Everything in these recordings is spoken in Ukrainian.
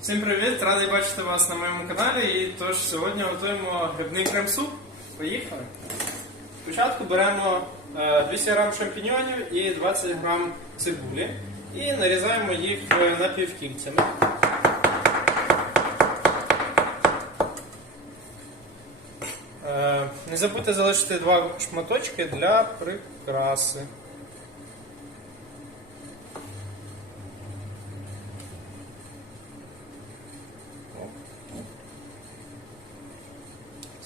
Всім привіт! Радий бачити вас на моєму каналі. І тож сьогодні готуємо грибний крем-суп. Поїхали! Спочатку беремо е, 200 г шампіньонів і 20 г цибулі і нарізаємо їх е, напівкільцями. Е, Не забудьте залишити два шматочки для прикраси.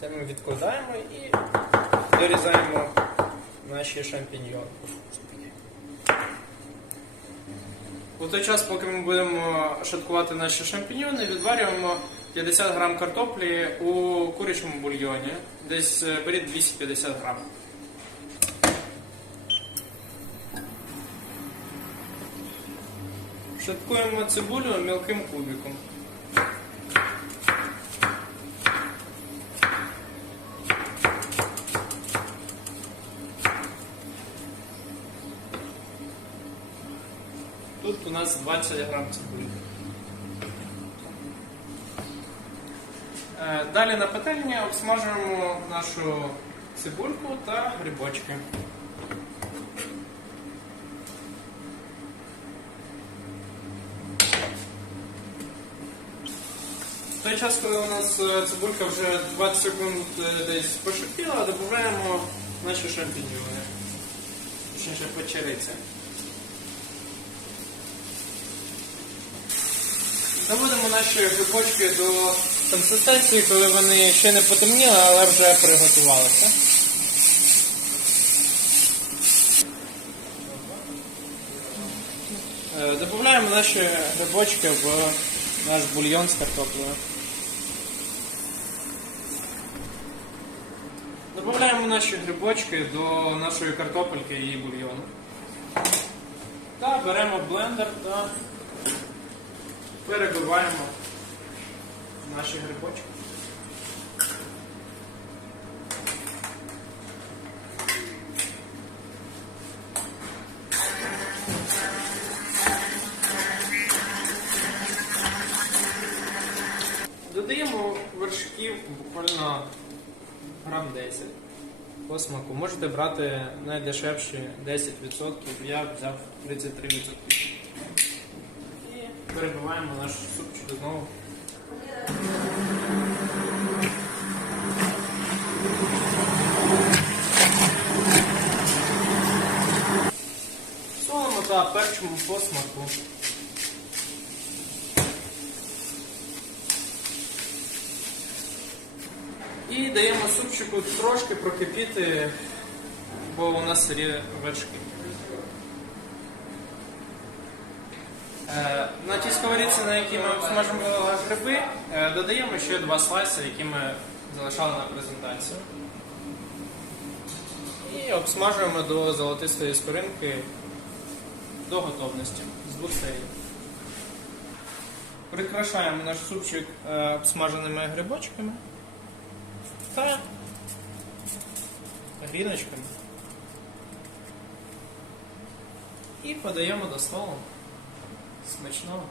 Це ми відкладаємо і дорізаємо наші шампіньйони. У той час, поки ми будемо шаткувати наші шампіньйони, відварюємо 50 грам картоплі у курячому бульйоні. Десь е, беріть 250 грам. Шаткуємо цибулю мілким кубиком. Тут у нас 20 грам. Е, Далі на пательні обсмажуємо нашу цибульку та грибочки. В той час, коли у нас е, цибулька вже 20 секунд е, десь пошипіла, додаємо наші шампіньйони. Точніше, печериця. Доводимо наші грибочки до консистенції, коли вони ще не потемніли, але вже приготувалися. Е, Додаємо наші грибочки в наш бульйон з картоплею. Додаємо наші грибочки до нашої картопельки і бульйону. Та беремо блендер та перебиваємо наші грибочки. Додаємо вершків буквально грам 10 по смаку. Можете брати найдешевші 10%, я взяв 33%. Перебиваємо наш супчик знову. Солимо та перчимо по смаку. І даємо супчику трошки прокипіти, бо у нас сирі вершки. На тій сковорідці, на якій ми обсмажимо гриби, е, додаємо ще два слайси, які ми залишали на презентацію. І обсмажуємо до золотистої скоринки до готовності з двох серій. Прикрашаємо наш супчик е, обсмаженими грибочками та гріночками. І подаємо до столу. Смачного.